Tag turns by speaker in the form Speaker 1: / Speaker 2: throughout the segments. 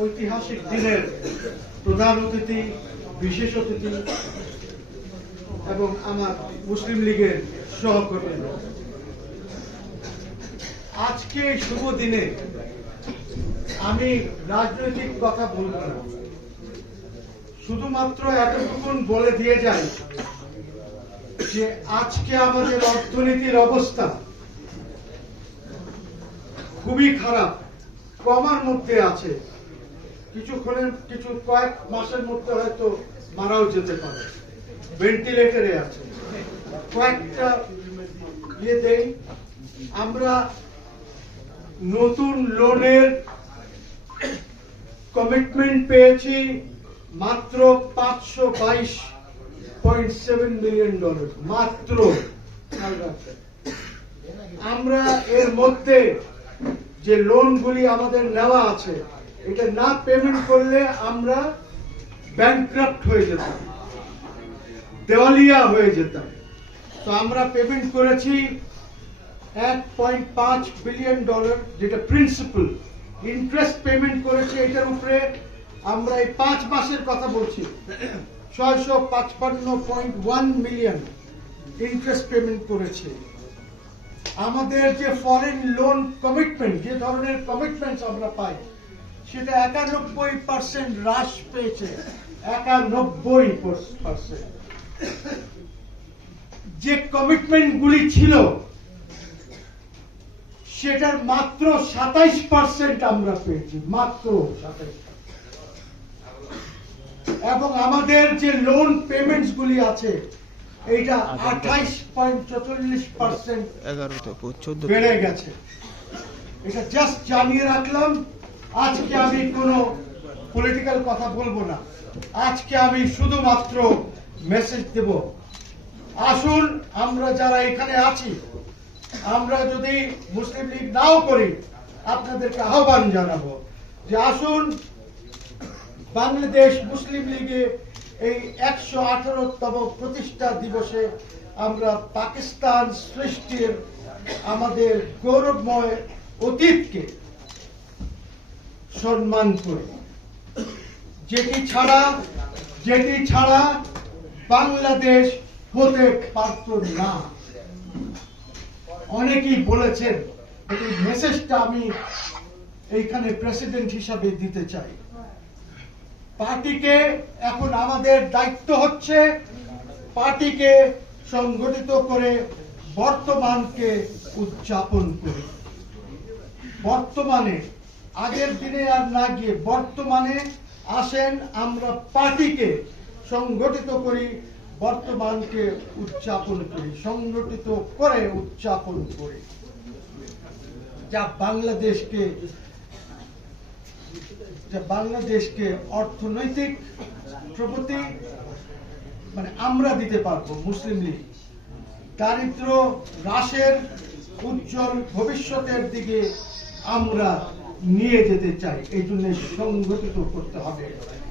Speaker 1: ঐতিহাসিক দিনের প্রধান অতিথি, বিশেষ অতিথি এবং আমার মুসলিম লীগের সহকর্মী। আজকে শুভ দিনে আমি রাজনৈতিক কথা বলব না। শুধুমাত্র এতটুকুন বলে দিয়ে যাই যে আজকে আমাদের অর্থনীতির অবস্থা খুবই খারাপ, কমার মধ্যে আছে। কিছুক্ষণের, কিছু কয়েক মাসের মধ্যে হয়তো মারাও যেতে পারে। ভেন্টিলেটরে আছে। কয়েকটা ইয়ে দেই। আমরা নতুন লোনের কমিটমেন্ট পেয়েছি মাত্র পাঁচশো বাইশ পয়েন্ট সেভেন মিলিয়ন ডলার মাত্র। আমরা এর মধ্যে যে লোনগুলি আমাদের নেওয়া আছে এটা না পেমেন্ট করলে আমরা ব্যাংক্রাফট হয়ে যেতাম। দেওয়ালিয়া হয়ে যেতাম। তো আমরা পেমেন্ট করেছি এক পয়েন্ট পাঁচ বিলিয়ন ডলার যেটা প্রিন্সিপাল ইন্টারেস্ট পেমেন্ট করেছে এটার উপরে আমরা এই পাঁচ মাসের কথা বলছি। ছয়শো পাঁচপান্ন point one million interest payment করেছে। আমাদের যে ফরেন লোন কমিটমেন্ট যে ধরনের কমিটমেন্ট আমরা পাই সেটা একানব্বই পার্সেন্ট হ্রাস পেয়েছে। একানব্বই পার্সেন্ট যে কমিটমেন্ট গুলি ছিল সেটার মাত্র সাতাইশ পার্সেন্ট আমরা পেয়েছি। মাত্র সাতাইশ এবং আমাদের যে লোন পেমেন্টস গুলি আছে এইটা আঠাইশ পয়েন্ট চল্লিশ পার্সেন্ট বেড়ে গেছে। এটা জাস্ট জানিয়ে রাখলাম। আজকে আমি কোনো পলিটিক্যাল কথা বলব না। আজকে আমি শুধুমাত্র মেসেজ দেব। আসুন, আমরা যারা এখানে আছি, আমরা যদি মুসলিম লীগ নাও করি, আপনাদেরকে আহ্বান জানাব যে আসুন, বাংলাদেশ মুসলিম লীগে এই একশো আঠারোতম প্রতিষ্ঠা দিবসে আমরা পাকিস্তান সৃষ্টির আমাদের গৌরবময় অতীতকে সম্মান করি। যেটি ছাড়া যেটি ছাড়া বাংলাদেশ হতে পারত না। অনেকেই বলেছেন, এই মেসেজটা আমি এইখানে প্রেসিডেন্ট হিসাবে দিতে চাই। পার্টিকে এখন আমাদের দায়িত্ব হচ্ছে পার্টিকে সংগঠিত করে বর্তমানকে উদযাপন করে। বর্তমানে আগের দিনে আর না গিয়ে বর্তমানে আসেন আমরা পার্টিকে সংগঠিত করি, বর্তমানকে উদযাপন করি, সংগঠিত করে উদযাপন করি। যা বাংলাদেশকে, যে বাংলাদেশকে অর্থনৈতিক প্রগতি মানে আমরা দিতে পারব মুসলিম লীগ। দারিদ্র হ্রাসের উজ্জ্বল ভবিষ্যতের দিকে আমরা নিয়ে যেতে চাই, এই জন্য সংগঠিত করতে হবে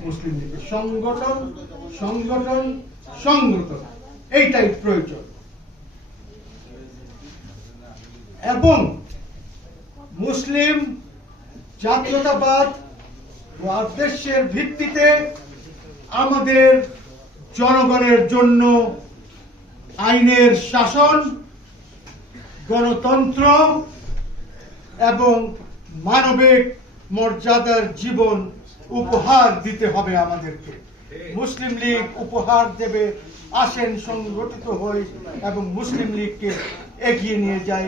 Speaker 1: মুসলিম লীগের সংগঠন সংগঠন সংগঠন, এইটাই প্রয়োজন। এবং মুসলিম জাতীয়তাবাদ ও আদর্শের ভিত্তিতে আমাদের জনগণের জন্য আইনের শাসন, গণতন্ত্র এবং মানবিক মর্যাদার জীবন উপহার দিতে হবে আমাদেরকে। মুসলিম লীগ উপহার দেবে আসেন সংগঠিত হই এবং মুসলিম লীগকে এগিয়ে নিয়ে যাই।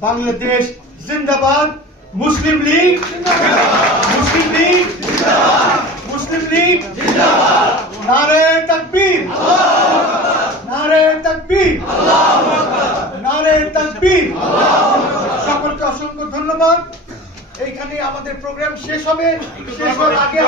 Speaker 1: বাংলাদেশ জিন্দাবাদ মুসলিম লীগ মুসলিম লীগ মুসলিম লীগ নারে তকবীর। নারে তকবীর। নারে তকবীর। সকলকে অসংখ্য ধন্যবাদ। এইখানে আমাদের প্রোগ্রাম শেষ হবে। শেষ হওয়ার আগে